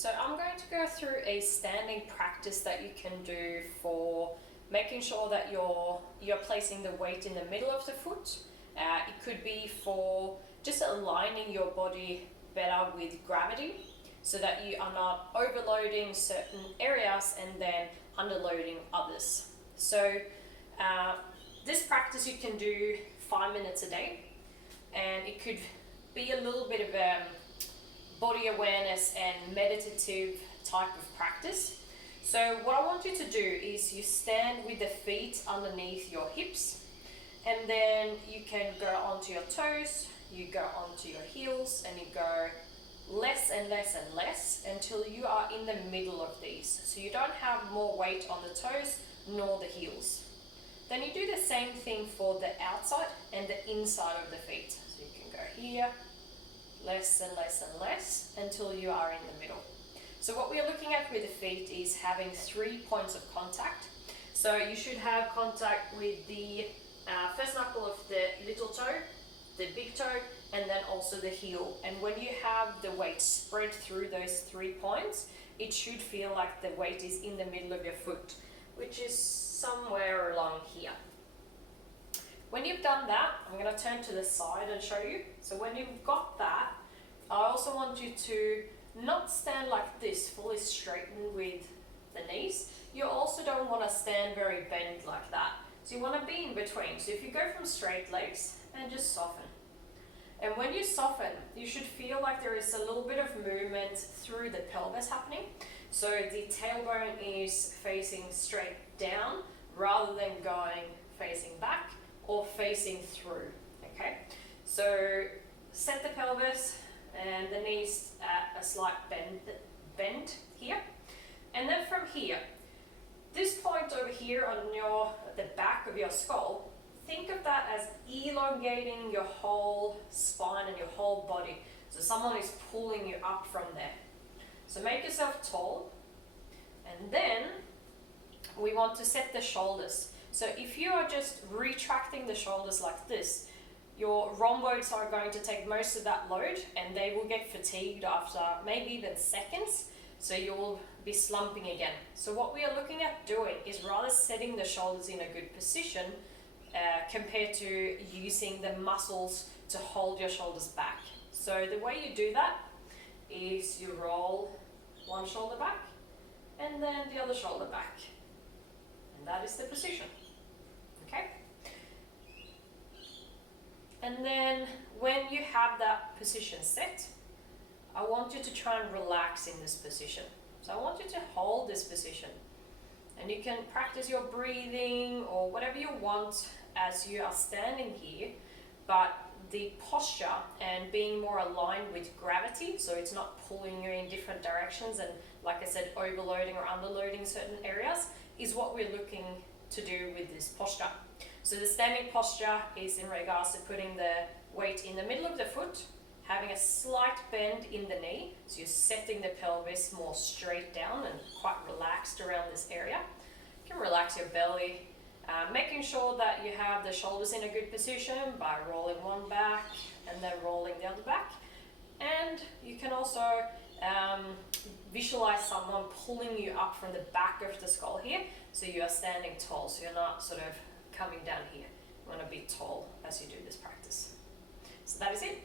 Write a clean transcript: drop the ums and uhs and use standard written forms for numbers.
So I'm going to go through a standing practice that you can do for making sure that you're placing the weight in the middle of the foot. It could be for just aligning your body better with gravity so that you are not overloading certain areas and then underloading others. So this practice you can do 5 minutes a day, and it could be a little bit of body awareness and meditative type of practice. So what I want you to do is you stand with the feet underneath your hips, and then you can go onto your toes, you go onto your heels, and you go less and less and less until you are in the middle of these. So you don't have more weight on the toes nor the heels. Then you do the same thing for the outside and the inside of the feet. So you can go here, less and less and less until you are in the middle. So what we are looking at with the feet is having 3 points of contact. So you should have contact with the first knuckle of the little toe, the big toe, and then also the heel. And when you have the weight spread through those 3 points, it should feel like the weight is in the middle of your foot, which is somewhere along here. When you've done that, I'm going to turn to the side and show you. So when you've got that, I also want you to not stand like this, fully straightened with the knees. You also don't want to stand very bent like that. So you want to be in between. So if you go from straight legs and just soften. And when you soften, you should feel like there is a little bit of movement through the pelvis happening. So the tailbone is facing straight down rather than going facing back or facing through, okay? So set the pelvis and the knees at a slight bend here. And then from here, this point over here on the back of your skull, think of that as elongating your whole spine and your whole body. So someone is pulling you up from there. So make yourself tall, and then we want to set the shoulders. So if you are just retracting the shoulders like this, your rhomboids are going to take most of that load and they will get fatigued after maybe even seconds, so you'll be slumping again. So what we are looking at doing is rather setting the shoulders in a good position compared to using the muscles to hold your shoulders back. So the way you do that is you roll one shoulder back and then the other shoulder back. And that is the position, okay? And then when you have that position set, I want you to try and relax in this position. So I want you to hold this position. And you can practice your breathing or whatever you want as you are standing here, but the posture and being more aligned with gravity, so it's not pulling you in different directions and, like I said, overloading or underloading certain areas, is what we're looking to do with this posture. So the standing posture is in regards to putting the weight in the middle of the foot, having a slight bend in the knee, so you're setting the pelvis more straight down and quite relaxed around this area. You can relax your belly, making sure that you have the shoulders in a good position by rolling one back and then rolling the other back. And you can also visualize someone pulling you up from the back of the skull here, so you are standing tall, so you're not sort of coming down here. You want to be tall as you do this practice. So that is it.